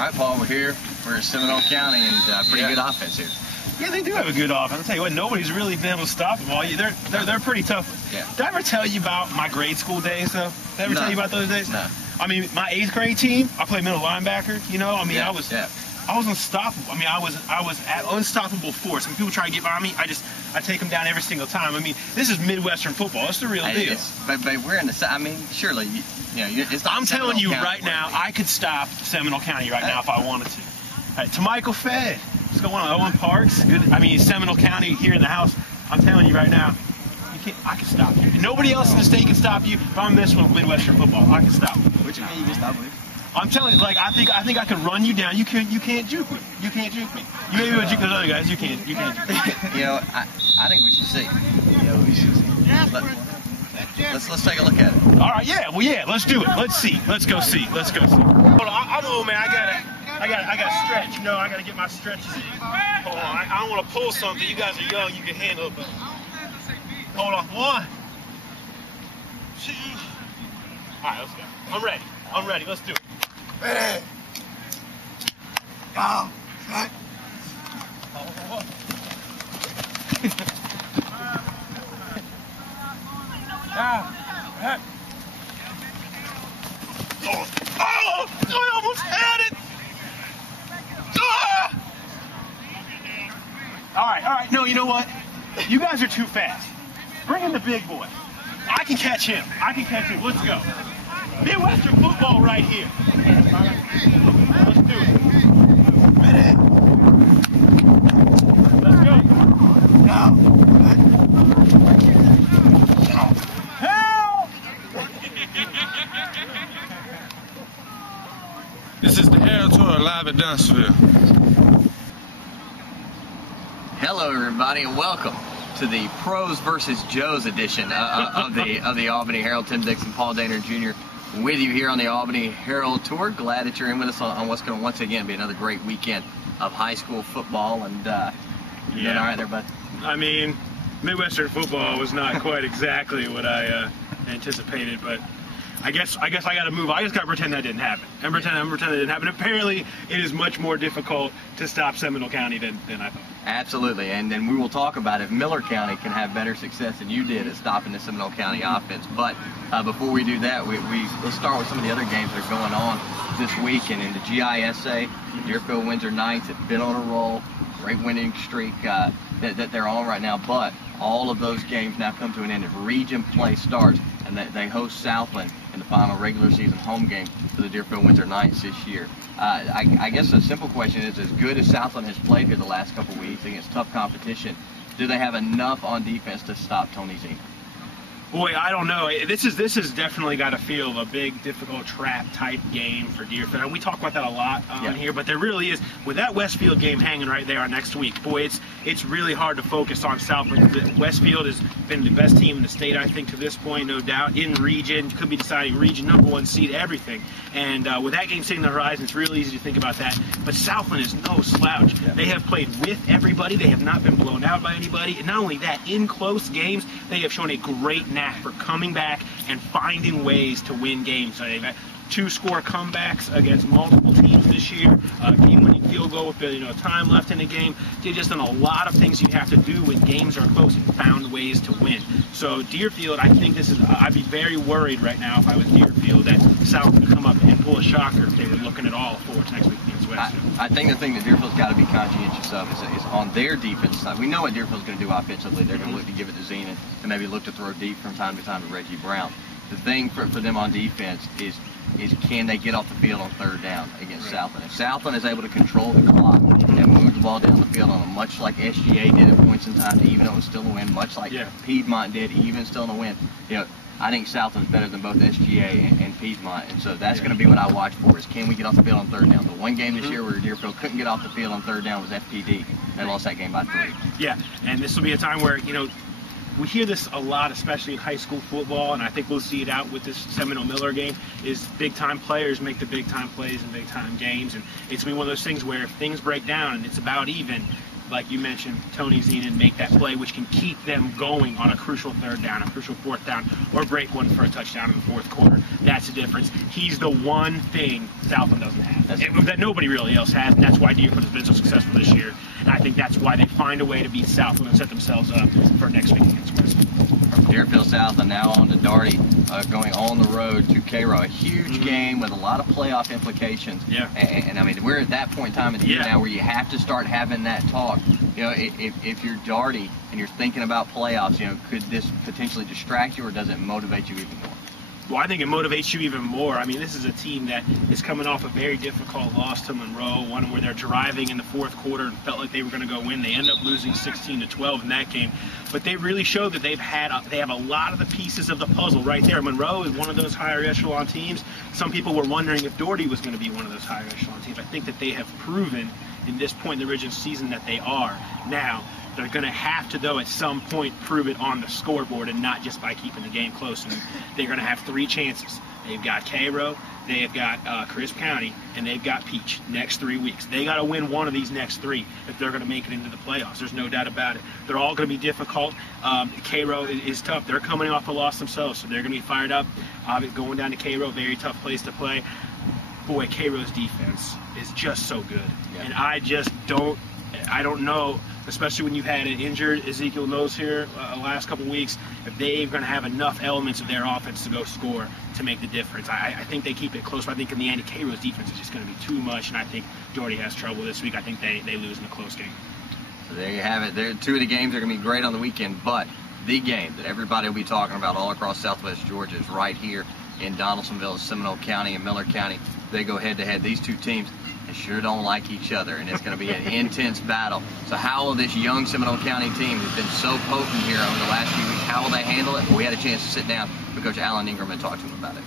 All right, Paul, we're here. We're in Seminole County, and pretty good offense here. Yeah, they do have a good offense. I'll tell you what, nobody's really been able to stop them all. They're pretty tough. Yeah. Did I ever tell you about my grade school days, though? Did I ever tell you about those days? No. I mean, my 8th grade team, I played middle linebacker. You know, I mean, I was unstoppable. I mean, I was at unstoppable force. When people try to get by me, I take them down every single time. I mean, this is Midwestern football. It's the real deal. But we're in the. I mean, surely, it's not. I'm telling you right now, I could stop Seminole County right now if I wanted to. To Michael Fed, what's going on? Owen Parks, good. I mean, Seminole County here in the house. I'm telling you right now, I can stop you. Nobody else in the state can stop you. If I'm messing with Midwestern football, I can stop you. What you mean you can stop me? I'm telling you, like I think I can run you down. You can't juke me. You can't juke me. You may be able to juke those other guys. You can't juke me. I think we should see. We should see. Let's take a look at it. All right, yeah, let's do it. Let's see. Let's go see. Hold on, I'm old man. I gotta stretch. You know, I gotta get my stretches in. Hold on, I don't want to pull something. You guys are young. You can handle it. But hold on, 1, 2. All right, let's go. I'm ready. Let's do it. Ready. Go. Set. I almost had it. All right. No, you know what? You guys are too fast. Bring in the big boy. I can catch him. Let's go. Midwestern football right here. Let's do it. Ready. Let's go. Go. Help! This is the Herald Tour live at Dunnsville. Hello, everybody, and welcome to the Pros versus Joes edition of the Albany Herald. Tim Dixon, Paul Daner Jr. with you here on the Albany Herald Tour. Glad that you're in with us on what's going to once again be another great weekend of high school football. And you doing all right there, bud? I mean, Midwestern football was not quite exactly what I anticipated, but I guess I got to move. I just got to pretend that didn't happen. I'm pretending that didn't happen. Apparently, it is much more difficult to stop Seminole County than I thought. Absolutely, and then we will talk about if Miller County can have better success than you did at stopping the Seminole County offense. But before we do that, let's start with some of the other games that are going on this week. And in the GISA, Deerfield Windsor Knights have been on a roll, great winning streak that they're on right now. But all of those games now come to an end. If region play starts, and they host Southland in the final regular season home game for the Deerfield Windsor Knights this year. I guess a simple question is, as good as Southland has played here the last couple of weeks against tough competition, do they have enough on defense to stop Tony Zima? Boy, I don't know. This is definitely got a feel of a big, difficult trap-type game for Deerfield. And we talk about that a lot on here, but there really is. With that Westfield game hanging right there next week, boy, it's really hard to focus on Southland. Westfield has been the best team in the state, I think, to this point, no doubt. In region, could be deciding region, #1 seed, everything. And with that game sitting on the horizon, it's really easy to think about that. But Southland is no slouch. Yeah. They have played with everybody. They have not been blown out by anybody. And not only that, in close games, they have shown a great knack for coming back and finding ways to win games. So they've had 2-score comebacks against multiple teams this year, game-winning field goal with time left in the game. They've just done a lot of things you have to do when games are close and found ways to win. So Deerfield, I think I'd be very worried right now if I was Deerfield that South would come up and pull a shocker if they were looking at all forwards next week against Westfield. I think the thing that Deerfield's got to be conscientious of is on their defense side. We know what Deerfield's going to do offensively. They're going to look to give it to Zenon and maybe look to throw deep from time to time to Reggie Brown. The thing for them on defense is can they get off the field on 3rd down against Southland? If Southland is able to control the clock and move the ball down the field on them, much like SGA did at points in time, even though it was still a win, much like Piedmont did, even still in a win, I think Southland's better than both SGA and Piedmont, and so that's going to be what I watch for is can we get off the field on 3rd down? The one game this year where Deerfield couldn't get off the field on 3rd down was FPD. They lost that game by 3. Yeah, and this will be a time where, we hear this a lot, especially in high school football, and I think we'll see it out with this Seminole Miller game, is big-time players make the big-time plays in big-time games, and it's going to be one of those things where if things break down and it's about even, like you mentioned, Tony Zenon make that play, which can keep them going on a crucial third down, a crucial fourth down, or break one for a touchdown in the fourth quarter. That's the difference. He's the one thing Southland doesn't have, that nobody really else has, and that's why Deerfield has been so successful this year. And I think that's why they find a way to beat Southland and set themselves up for next week against West. Deerfield Southland now on to Dougherty, going on the road to Cairo. A huge game with a lot of playoff implications. Yeah. And I mean, we're at that point in time of the year now where you have to start having that talk. You know, if you're Dougherty and you're thinking about playoffs, you know, could this potentially distract you, or does it motivate you even more? Well, I think it motivates you even more. I mean, this is a team that is coming off a very difficult loss to Monroe, one where they're driving in the fourth quarter and felt like they were going to go win. They end up losing 16-12 in that game. But they really showed that they have a lot of the pieces of the puzzle right there. Monroe is one of those higher echelon teams. Some people were wondering if Dougherty was going to be one of those higher echelon teams. I think that they have proven in this point in the original season that they are. Now, they're going to have to, though, at some point prove it on the scoreboard and not just by keeping the game close. And they're going to have three chances. They've got Cairo, they've got Crisp County, and they've got Peach next 3 weeks. They got to win one of these next three if they're going to make it into the playoffs. There's no doubt about it. They're all going to be difficult. Cairo is tough. They're coming off a loss themselves, so they're going to be fired up. Going down to Cairo, very tough place to play. Boy, Cairo's defense is just so good. Yeah. And I don't know, especially when you've had an injured Ezekiel Nose here last couple weeks, if they're going to have enough elements of their offense to go score to make the difference. I think they keep it close, but I think in the end, Cairo's defense is just going to be too much, and I think Dougherty has trouble this week. I think they lose in a close game. So there you have it. Two of the games are going to be great on the weekend, but the game that everybody will be talking about all across Southwest Georgia is right here in Donaldsonville, Seminole County and Miller County. They go head-to-head. These two teams, they sure don't like each other, and it's going to be an intense battle. So how will this young Seminole County team, who's been so potent here over the last few weeks, how will they handle it? Well, we had a chance to sit down with Coach Alan Ingram and talk to him about it.